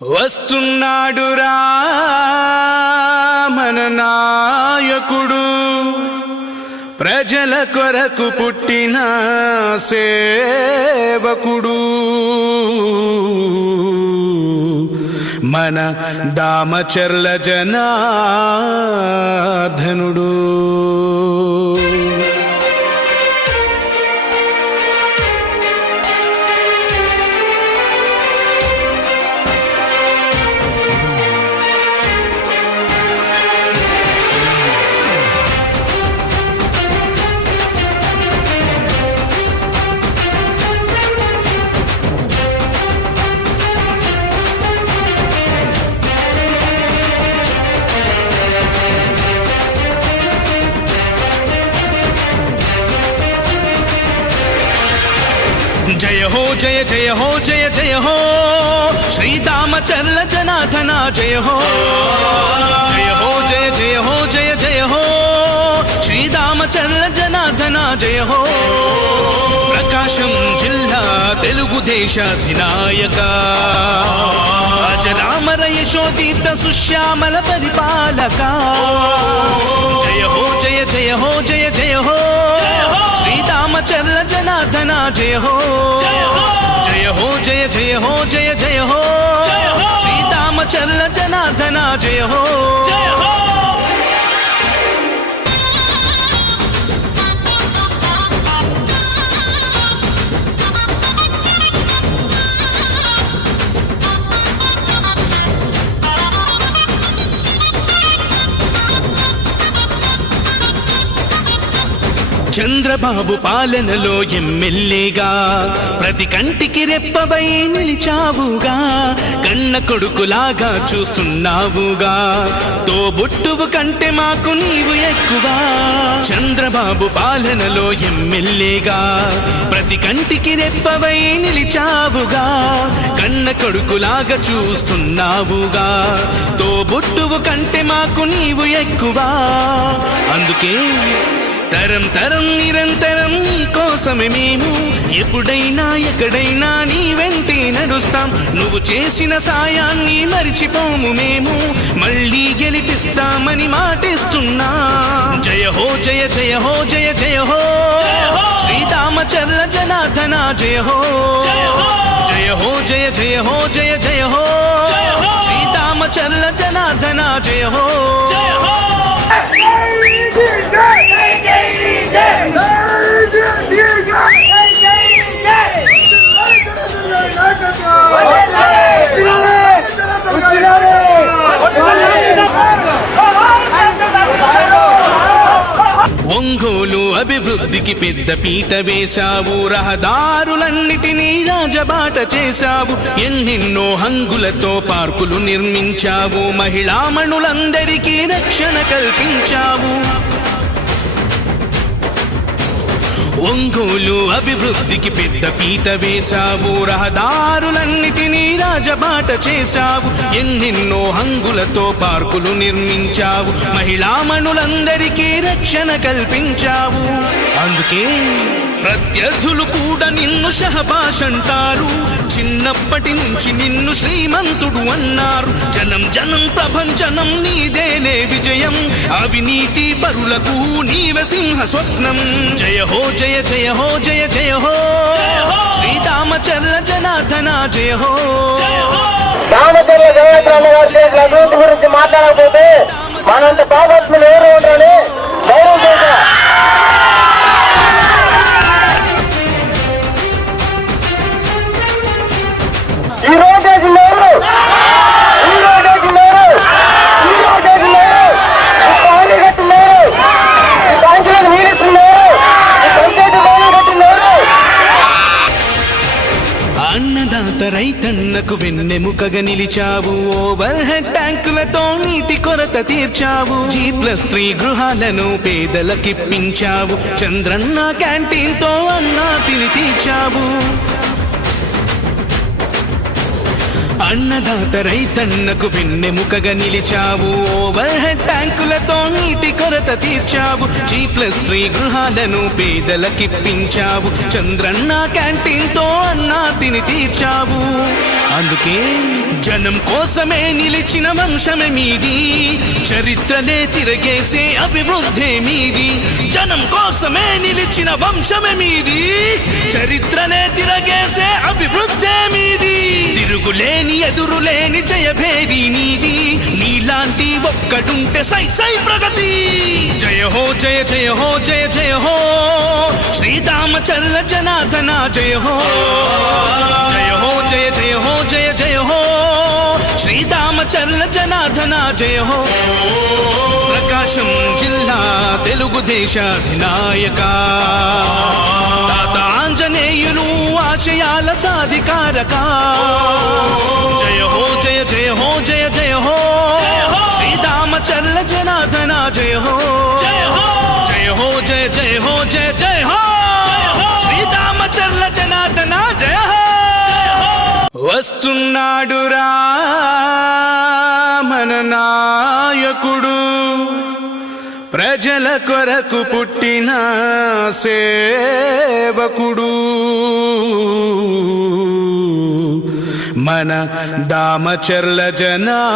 వస్తున్నాడురా మన నాయకుడు, ప్రజల కొరకు పుట్టిన సేవకుడు, మన దామచర్ల జనార్దనుడు. जय हो जय जय हो जय जय हो श्री दामचर्ल जनार्दन जय हो जय हो जय जय हो जय जय हो श्री दामचर्ल जनार्दन जय हो प्रकाशम जिल्ला तेलुगुदेशाधिनायक अजरामर यशोदीप्त सुश्यामल परिपालक जय हो जय जय हो जय जय हो श्री दामचर्ल जनार्दन जय हो जय हो जय जय हो जय जय हो श्री दामचर्ल जनार्दन जय हो जय हो. చంద్రబాబు పాలనలో ఎమ్మెల్యేగా ప్రతి కంటికి రెప్పవై నిలిచావుగా, కన్న కొడుకులాగా చూస్తున్నావుగా, తోబుట్టువు కంటే మాకు నీవు ఎక్కువ. చంద్రబాబు పాలనలో ఎమ్మెల్యేగా ప్రతి కంటికి రెప్పవై నిలిచావుగా, కన్న కొడుకులాగా చూస్తున్నావుగా, తోబుట్టువు కంటే మాకు నీవు ఎక్కువ. అందుకే తరం తరం నిరంతరం నీ కోసమే మేము ఎప్పుడైనా ఎక్కడైనా నీ వెంటే నడుస్తాం. నువ్వు చేసిన సాయాన్ని మరిచిపోము మేము, మళ్ళీ గెలిపిస్తామని మాటిస్తున్నా. జయ హో జయ జయ హో జయ జయ హో శ్రీ దామచర్ల జనార్దన జయ హో జయ హో జయ జయ హో జయ జయ హో శ్రీ దామచర్ల జనార్దన జయ హో జయ హో. ఒంగోలు అభివృద్ధికి పెద్ద పీట వేశావు, రహదారులన్నిటినీ రాజబాట చేశావు, ఎన్నెన్నో హంగులతో పార్కులు నిర్మించావు, మహిళామణులందరికీ రక్షణ కల్పించావు. ఒంగోలు అభివృద్ధికి పెద్ద పీట వేశావు, రహదారులన్నిటినీ రాజబాట చేశావు, ఎన్నెన్నో హంగులతో పార్కులు నిర్మించావు, మహిళామణులందరికీ రక్షణ కల్పించావు. అందుకే ప్రత్యర్థులు కూడా నిన్ను షహబాష్ అంటారు, చిన్నప్పటి నుంచి నిన్ను శ్రీమంతుడు అన్నారు. జనం జనం ప్రభంజనం నీదేలే విజయం, అవినీతి పరులకు నీవే సింహ స్వప్నం. జయ హో జయ జయ హో జయ జయ హో శ్రీ దామచర్ల జనార్దన జయ హో. దామచర్ల జనార్దన అభివృద్ధి గురించి మాట్లాడకపోతే మనంత పాపత్ములు ఎవరు ఉంటారని ధైర్యం చేశా. ఈ రోజు లేరు, ఈ రోజు లేరు, ఈ రోజు లేరు, కట్టి లేరు, ఈ బ్యాంకులకు నీడిస్తున్నారు, ఈ పంచాయతీ కట్టి లేరు. అన్నదాత రైతన్నకు వెన్నెముకగా నిలిచావు, ఓవర్ హెడ్ ట్యాంకులతో నీటి కొరత తీర్చావు, G+3 గృహాలను పేదలకిప్పించావు, చంద్రన్న క్యాంటీన్ తో అన్నా తిని తీర్చావు. అన్నదాత రైతన్నకు వెన్నెముకగా నిలిచావు. ఓవర్ హెడ్ ట్యాంకులతో నీటి కొరత తీర్చావు. G+3 గృహాలను పేదలకిప్పించావు. చంద్రన్న క్యాంటీన్ తో అన్నా తిని తీర్చావు. అందుకే జనం కోసమే నిలిచిన వంశమే మీది, చరిత్రనే తిరగేసే అభివృద్ధి మీది. జనం కోసమే నిలిచిన వంశమే మీది, చరిత్రనే తిరగేసే అభివృద్ధి మీది. తిరుగులేని ఎదురులేని జయభేరి నీది, నీలాంటి ఒక్కడుంటే సై సై ప్రగతి. జయ హో జయ జయ హో జయ జయ హో శ్రీరామచంద్ర జనార్దన జయ హో. జయ హో జయ జయ హో జయ జయ హో శ్రీరామచంద్ర జనార్దన జయ హో. ప్రకాశం జిల్లా తెలుగుదేశాధినాయక తాత ఆంజనేయులు ఆశయాల సాధికారక. జయ హో జయ జయ హో జయ జయ హో శ్రీరామచంద్ర జనార్దన జయ హో. జయ హో జయ జయ హో జయ జయ హో శ్రీరామచంద్ర జనార్దన జయ హో. వస్తున్నాడురా మన నాయకుడు, ప్రజల కొరకు పుట్టిన సేవకుడు, మన దామచర్ల జనార్దనుడు.